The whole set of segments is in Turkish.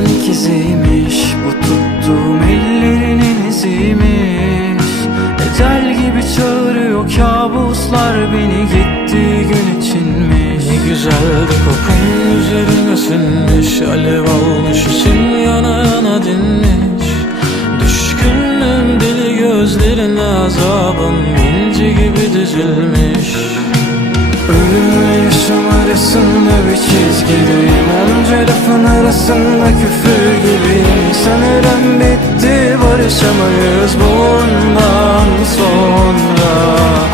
ruhumun ikiziymiş Bu tuttuğum ellerinin iziymiş. Ecel gibi çağırıyor kabuslar Beni gittiği gün içinmiş. Ne güzel bir kokun üzerime sinmiş Alev almış için yana yana dinmiş. Düşkünüm deli gözlerine azabım inci gibi dizilmiş. Ölümle yaşam arasında lafın arasında küfür gibiyim. Sanırım bitti barışamayız bundan sonra.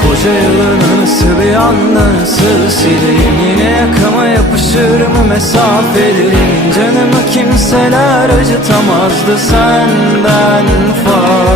Koca yılın ısı bir anda nasıl sileyim? Yine yakama yapışır mı mesafelerin Canımı kimseler acıtamazdı senden fazla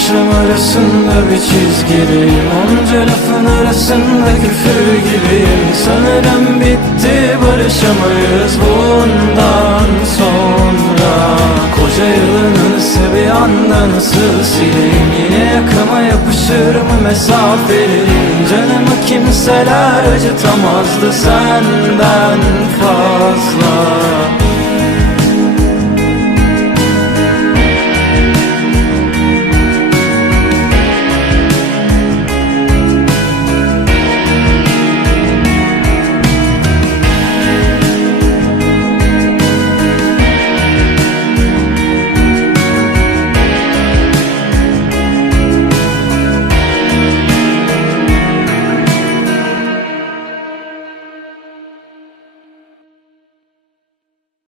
yaşam arasında bir çizgideyim Onca lafın arasında küfür gibiyim. Sanırım bitti barışamayız bundan sonra. Koca yılın ısı bir anda nasıl sileyim. Yine yakama yapışır mı mesafelerin Canımı kimseler acıtamazdı senden fazla